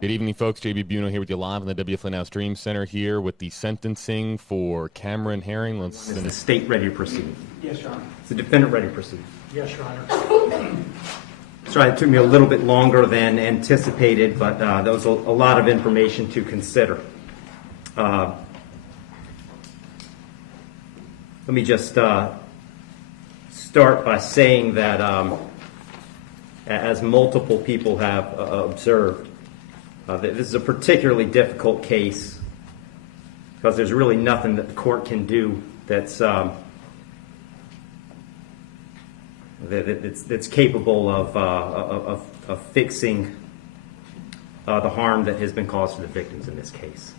Good evening, folks. JB Buno here with you live on the WFLA Now Stream Center here with the sentencing for Cameron Herring. Is the state ready to proceed? Yes, Your Honor. Is the defendant ready to proceed? Yes, Your Honor. Sorry, it took me a little bit longer than anticipated, but there was a lot of information to consider. Let me just start by saying that as multiple people have observed, this is a particularly difficult case because there's really nothing that the court can do that's capable of fixing the harm that has been caused to the victims in this case.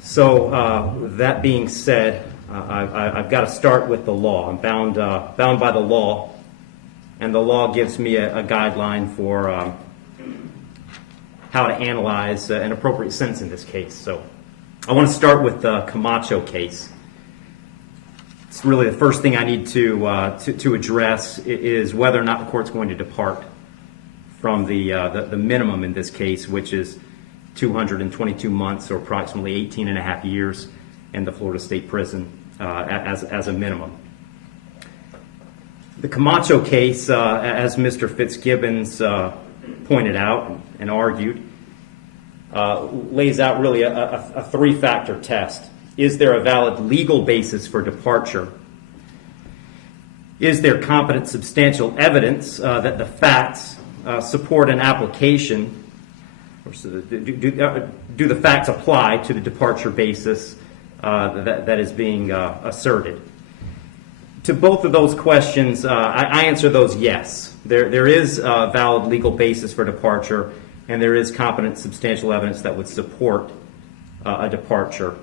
So that being said, I've got to start with the law. I'm bound by the law, and the law gives me a guideline for how to analyze an appropriate sentence in this case. So I want to start with the Camacho case. It's really the first thing I need to address is whether or not the court's going to depart from the minimum in this case, which is 222 months or approximately 18 and a half years in the Florida State Prison as a minimum. The Camacho case, as Mr. Fitzgibbons pointed out and argued, lays out really a three-factor test. Is there a valid legal basis for departure? Is there competent substantial evidence that the facts support an application? Or do the facts apply to the departure basis that is being asserted? To both of those questions, I answer those yes. There is a valid legal basis for departure, and there is competent substantial evidence that would support a departure.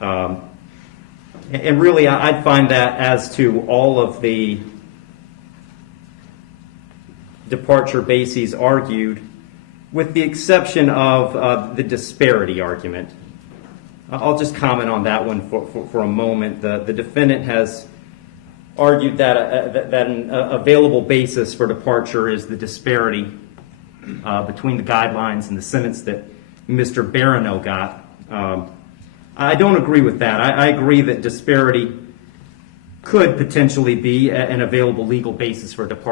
And really, I'd find that as to all of the departure bases argued, with the exception of the disparity argument. I'll just comment on that one for a moment. The defendant has argued that an available basis for departure is the disparity between the guidelines and the sentence that Mr. Barano got. I don't agree with that. I agree that disparity could potentially be an available legal basis for departure.